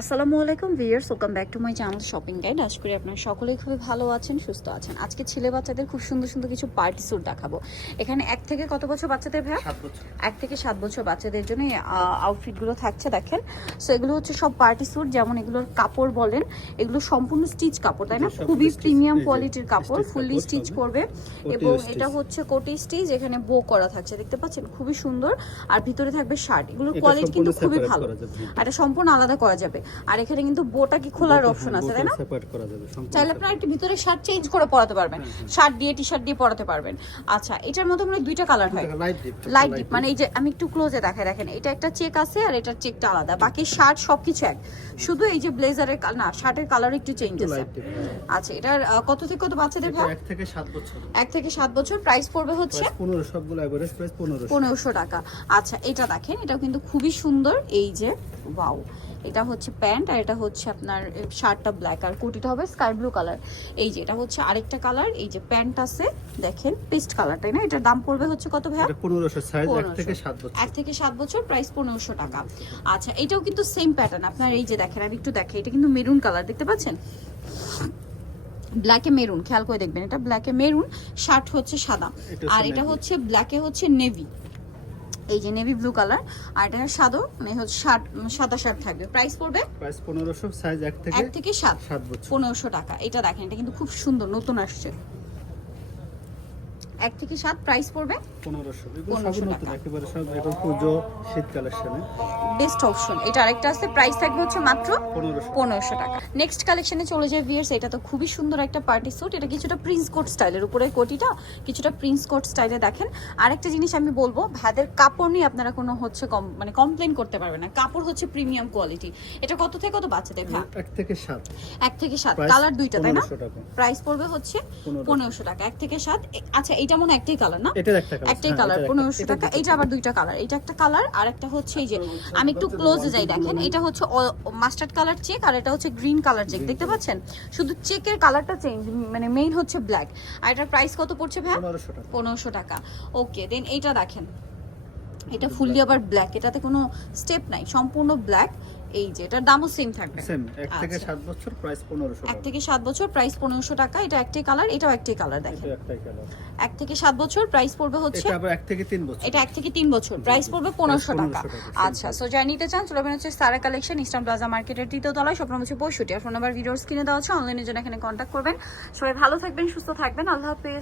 আসসালামু আলাইকুম viewers welcome back to my channel shopping guide আশা করি আপনারা সকলেই খুবই ভালো আছেন সুস্থ আছেন। আজকে ছেলে বাচ্চাদের খুব সুন্দর সুন্দর কিছু পার্টি স্যুট দেখাবো। এখানে এক থেকে কত বছর বাচ্চাদের বছর। এক থেকে সাত বছর বাচ্চাদের জন্য আউটফিটগুলো থাকছে দেখেন। সো এগুলো হচ্ছে সব পার্টি স্যুট যেমন এগুলোর কাপড় বলেন এগুলো সম্পূর্ণ স্টিচ কাপড় তাই না? খুবই প্রিমিয়াম কোয়ালিটির কাপড় ফুললি স্টিচ করবে। এবং এটা হচ্ছে কোটি স্টিচ এখানে বো করা থাকছে দেখতে পাচ্ছেন? খুবই সুন্দর। আর ভিতরে থাকবে শার্ট এগুলোর কোয়ালিটি কিন্তু খুবই ভালো। এটা সম্পূর্ণ আলাদা করা যাবে। আর এখানে কিন্তু বোটা কি খোলার অপশন আছে তাই না? সেপারেট করা যাবে চাইলে আপনারা একটু ভিতরে শার্ট চেঞ্জ করে পরাতে পারবেন। শার্ট দিয়ে টি শার্ট দিয়ে পরাতে পারবেন। আচ্ছা এটার মধ্যে মানে দুইটা কালার হয়। লাইট ডিপ লাইট ডিপ মানে এই যে আমি একটু ক্লোজে দেখাই দেখেন এটা একটা চেক আছে আর এটার চেকটা আলাদা। বাকি শার্ট সবকিছু এক। শুধু এই যে ব্লেজারের না শার্টের কালার একটু চেঞ্জ আছে। আচ্ছা এটার কত থেকে কত বাচ্চাদের ভাই? এক থেকে সাত বছর। এক থেকে সাত বছর প্রাইস পড়বে হচ্ছে? প্রাইস পনেরো সবগুলো এভারেজ প্রাইস পনেরো পনেরোশো টাকা। আচ্ছা এটা দেখেন এটাও কিন্তু খুবই সুন্দর। এই যে ওয়াও এটা হচ্ছে প্যান্ট আর এটা হচ্ছে আপনার শার্টটা ব্ল্যাক আর কুর্তিটা হবে স্কাই ব্লু কালার এই যে এটা হচ্ছে আরেকটা কালার এই যে প্যান্ট আছে দেখেন পেস্ট কালার তাই না? এটার দাম পড়বে হচ্ছে কত ভাইয়া? এটা পনেরোশো সাইজ এক থেকে সাত বছর। প্রাইস পনেরোশো টাকা। আচ্ছা এটাও কিন্তু সেম প্যাটার্ন আপনার এই যে দেখেন আমি একটু দেখে এটা কিন্তু মেরুন কালার দেখতে পাচ্ছেন? ব্ল্যাকে মেরুন খেয়াল করে দেখবেন এটা ব্ল্যাকে মেরুন শার্ট হচ্ছে সাদা। আর এটা। হচ্ছে ব্ল্যাকে হচ্ছে নেভি এই যে নেভি ব্লু কালার আর এটা সাদা মানে হচ্ছে শার্ট সাদা শার্ট থাকবে। প্রাইস পড়বে? প্রাইস পনেরোশো সাইজ এক থেকে এক থেকে সাত। সাত বছর। পনেরোশো টাকা। এটা দেখেন এটা কিন্তু খুব সুন্দর নতুন আসছে। এক থেকে সাত প্রাইস পড়বে পনেরোশো। একেবারে সব এখন পুজো শীত কালেকশনে বেস্ট অপশন এটা আরেকটা আছে প্রাইস থাকবে হচ্ছে মাত্র পনেরোশো। টাকা। নেক্সট কালেকশনে চলে যায় ভিয়ার্স এটা তো খুবই সুন্দর একটা পার্টি স্যুট এটা কিছুটা প্রিন্স কোট স্টাইলের উপরে কোটিটা কিছুটা প্রিন্স কোট স্টাইলে দেখেন। আরেকটা জিনিস আমি বলব ভাদের কাপড় নিয়ে আপনারা কোনো হচ্ছে কম মানে কমপ্লেন করতে পারবেন না। কাপড় হচ্ছে প্রিমিয়াম কোয়ালিটি এটা কত থেকে কত বাচ্চাদের ভ্যা এক থেকে সাত। এক থেকে সাত কালার দুইটা তাই না? প্রাইস পড়বে হচ্ছে 1500 পনেরোশো টাকা। এক থেকে সাত আচ্ছা এটা মনে একটাই কালার না? এটা একটা কালার একটাই কালার পনেরোশো টাকা এটা আবার দুইটা কালার এটা একটা কালার আর একটা হচ্ছে এই যে আমি একটু ক্লোজে যাই দেখেন এটা হচ্ছে মাস্টার্ড কালার চেক আর এটা হচ্ছে গ্রিন কালার চেক দেখতে পাচ্ছেন? শুধু চেকের কালারটা চেঞ্জ মানে মেইন হচ্ছে ব্ল্যাক আর এটার প্রাইস কত পড়ছে ভাই 1500 টাকা। পনেরোশো টাকা। ওকে দেন এইটা দেখেন। এটা ফুললি আবার ব্ল্যাক এটাতে কোনো স্টেপ নাই সম্পূর্ণ ব্ল্যাক এই যে এটার দামও সেম থাকবে। সেম এক থেকে আচ্ছা। সাত বছর প্রাইস পনেরোশো এক টাকা। থেকে সাত বছর প্রাইস পনেরোশো টাকা এটা একটাই কালার এটাও একটাই কালার দেখেন। এটা একটাই কালার এক থেকে সাত বছর প্রাইস পড়বে হচ্ছে এটা আবার এক থেকে তিন বছর। এটা এক থেকে তিন বছর প্রাইস পড়বে পনেরোশো 1500 টাকা। আচ্ছা সো যাই নিতে চান চলে হচ্ছে সারা কালেকশন ইস্টার্ন প্লাজা মার্কেটের তৃতীয় তলায়। স্বপ্ন হচ্ছে পঁয়ষট্টি। আর ফোন নাম্বার ভিডিওস কিনে দেওয়া আছে অনলাইনের জন্য এখানে কন্ট্যাক্ট করবেন। সবাই ভালো থাকবেন সুস্থ থাকবেন। আল্লাহ হাফেজ।